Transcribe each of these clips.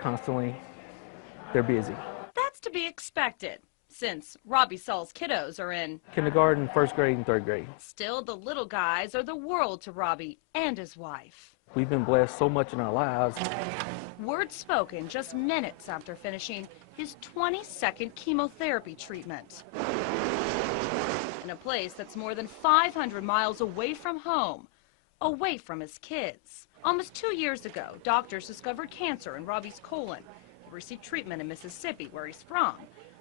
Constantly, they're busy. That's to be expected, since Robbie Saul's kiddos are in Kindergarten, first grade, and third grade. Still, the little guys are the world to Robbie and his wife. We've been blessed so much in our lives. Words spoken just minutes after finishing his 22nd chemotherapy treatment. In a place that's more than 500 miles away from home, away from his kids. Almost 2 years ago, doctors discovered cancer in Robbie's colon. He received treatment in Mississippi, where he's from.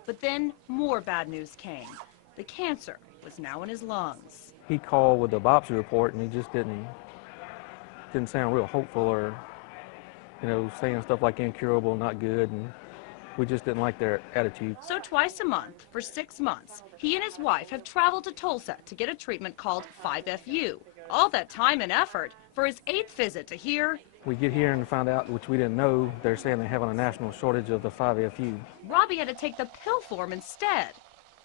But then more bad news came. The cancer was now in his lungs. He called with the biopsy report, and he just didn't sound real hopeful, or, saying stuff like incurable, not good, and we just didn't like their attitude. So twice a month, for 6 months, he and his wife have traveled to Tulsa to get a treatment called 5FU. All that time and effort for his 8th visit to hear. We get here and find out, which we didn't know, they're saying they're having a national shortage of the 5FU. Robbie had to take the pill form instead.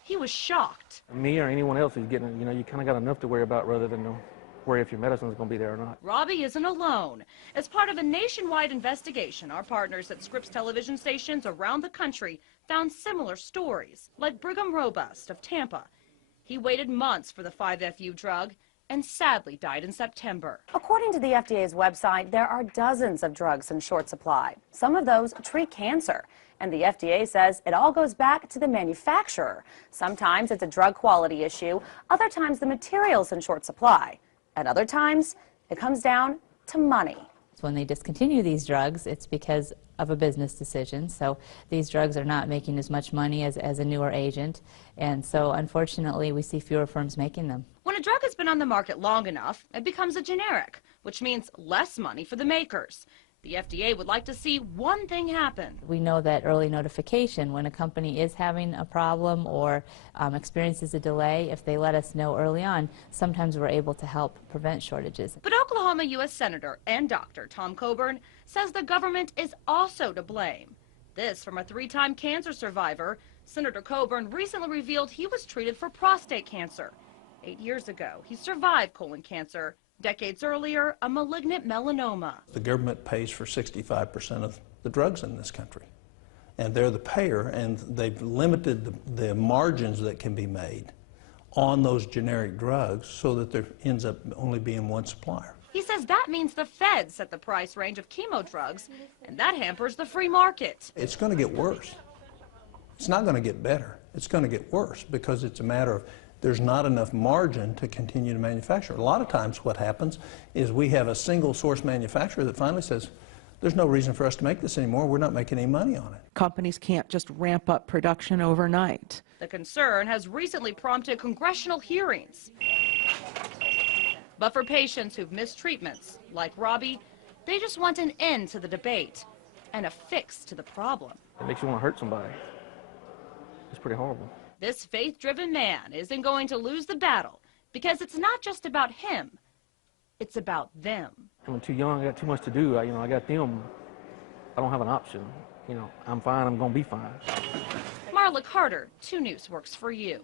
He was shocked. Me or anyone else who's getting it, you kind of got enough to worry about rather than worry if your medicine's going to be there or not. Robbie isn't alone. As part of a nationwide investigation, our partners at Scripps television stations around the country found similar stories, like Brigham Robust of Tampa. He waited months for the 5FU drug and sadly died in September. According to the FDA's website, there are dozens of drugs in short supply. Some of those treat cancer. And the FDA says it all goes back to the manufacturer. Sometimes it's a drug quality issue. Other times the material's in short supply. At other times, it comes down to money. When they discontinue these drugs, it's because of a business decision. So these drugs are not making as much money as a newer agent. And so unfortunately, we see fewer firms making them. When a drug has been on the market long enough, it becomes a generic, which means less money for the makers. The FDA would like to see one thing happen. We know that early notification, when a company is having a problem or experiences a delay, if they let us know early on, sometimes we're able to help prevent shortages. But Oklahoma U.S. Senator and Dr. Tom Coburn says the government is also to blame. This from a 3-time cancer survivor. Senator Coburn recently revealed he was treated for prostate cancer. 8 years ago, he survived colon cancer. Decades earlier, a malignant melanoma. The government pays for 65% of the drugs in this country. And they're the payer, and they've limited the margins that can be made on those generic drugs so that there ends up only being one supplier. He says that means the feds set the price range of chemo drugs, and that hampers the free market. It's going to get worse. It's not going to get better. It's going to get worse because it's a matter of there's not enough margin to continue to manufacture. A lot of times what happens is we have a single source manufacturer that finally says, there's no reason for us to make this anymore. We're not making any money on it. Companies can't just ramp up production overnight. The concern has recently prompted congressional hearings. But for patients who've missed treatments, like Robbie, they just want an end to the debate and a fix to the problem. It makes you want to hurt somebody. It's pretty horrible. This faith-driven man isn't going to lose the battle because it's not just about him, it's about them. I'm too young, I got too much to do. I got them. I don't have an option. I'm fine, I'm going to be fine. Marla Carter, 2 News works for you.